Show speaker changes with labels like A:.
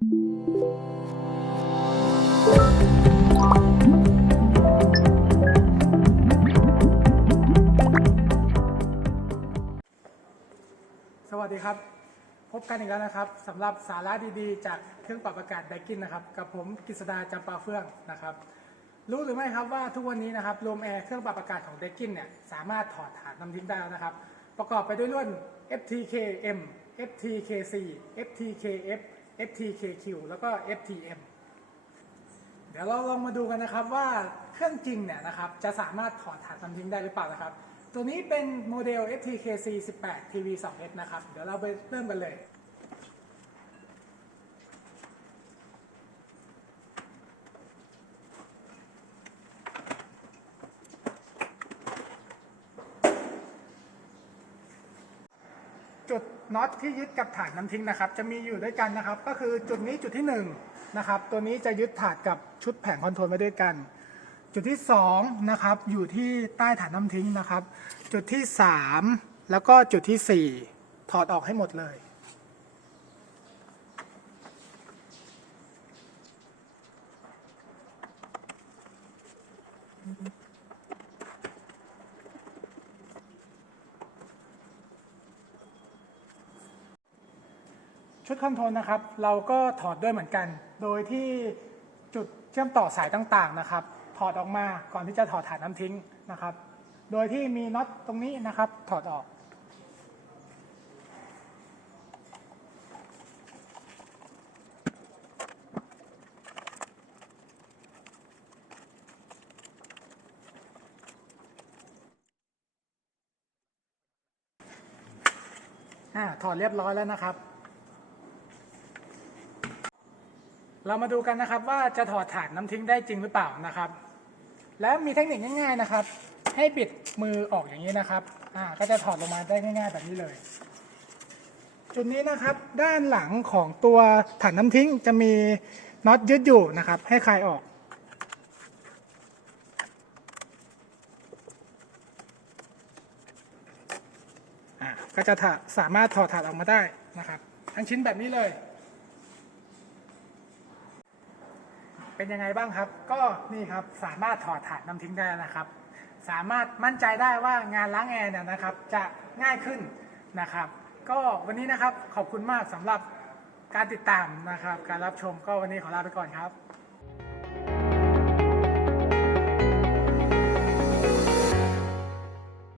A: สวัสดีครับ พบกันอีกแล้วนะครับสำหรับสาระดีๆ จากเครื่องปรับอากาศไดกินนะครับ กับผมกฤษดาจำปาเฟื่องนะครับ รู้หรือไม่ครับว่าทุกวันนี้นะครับลมแอร์เครื่องปรับอากาศของไดกินเนี่ยสามารถถอดฐานน้ำทิ้งได้แล้วนะครับ ประกอบไปด้วยรุ่น FTKM FTKC FTKF FTKQ แล้วก็ FTM เดี๋ยวเราลองมาดูกันนะครับว่าเครื่องจริงเนี่ยนะครับจะสามารถถอดฐานน้ำทิ้งได้หรือเปล่านะครับ ตัวนี้เป็นโมเดล FTKC 18 TV 2S นะครับ เดี๋ยวเราไปเริ่มกันเลย จุดน็อตที่ยึดกับถาดน้ำทิ้งนะครับ จะมีอยู่ด้วยกันนะครับ ก็คือจุดนี้จุดที่1นงนะครับตัวนี้จะยึดถาดกับชุดแผงคอนโทรลไว้ด้วยกัน จุดที่2นะครับอยู่ที่ใต้ฐานน้ำทิ้งนะครับ จุดที่ 3 แล้วก็จุดที่ 4 ถอดออกให้หมดเลย ชุดคอนโทรลนะครับ เราก็ถอดด้วยเหมือนกัน โดยที่จุดเชื่อมต่อสายต่างๆนะครับ ถอดออกมาก่อนที่จะถอดฐานน้ำทิ้งนะครับ โดยที่มีน็อตตรงนี้นะครับ ถอดออก อ่าถอดเรียบร้อยแล้วนะครับ เรามาดูกันนะครับว่าจะถอดฐานน้ำทิ้งได้จริงหรือเปล่านะครับ แล้วมีเทคนิคง่าย ๆนะครับ ให้บิดมือออกอย่างนี้นะครับอ่าก็จะถอดลงมาได้ง่าย ๆ แบบนี้เลย จุดนี้นะครับด้านหลังของตัวฐานน้ำทิ้งจะมีน็อตยึดอยู่นะครับ ให้คลายออกอ่าก็จะสามารถถอดถาดออกมาได้นะครับ ทั้งชิ้นแบบนี้เลย เป็นยังไงบ้างครับ ก็นี่ครับสามารถถอดถาดน้ำทิ้งได้นะครับ สามารถมั่นใจได้ว่างานล้างแอร์เนี่ยนะครับ จะง่ายขึ้นนะครับ ก็วันนี้นะครับขอบคุณมากสำหรับการติดตามนะครับ การรับชมก็วันนี้ขอลาไปก่อนครับ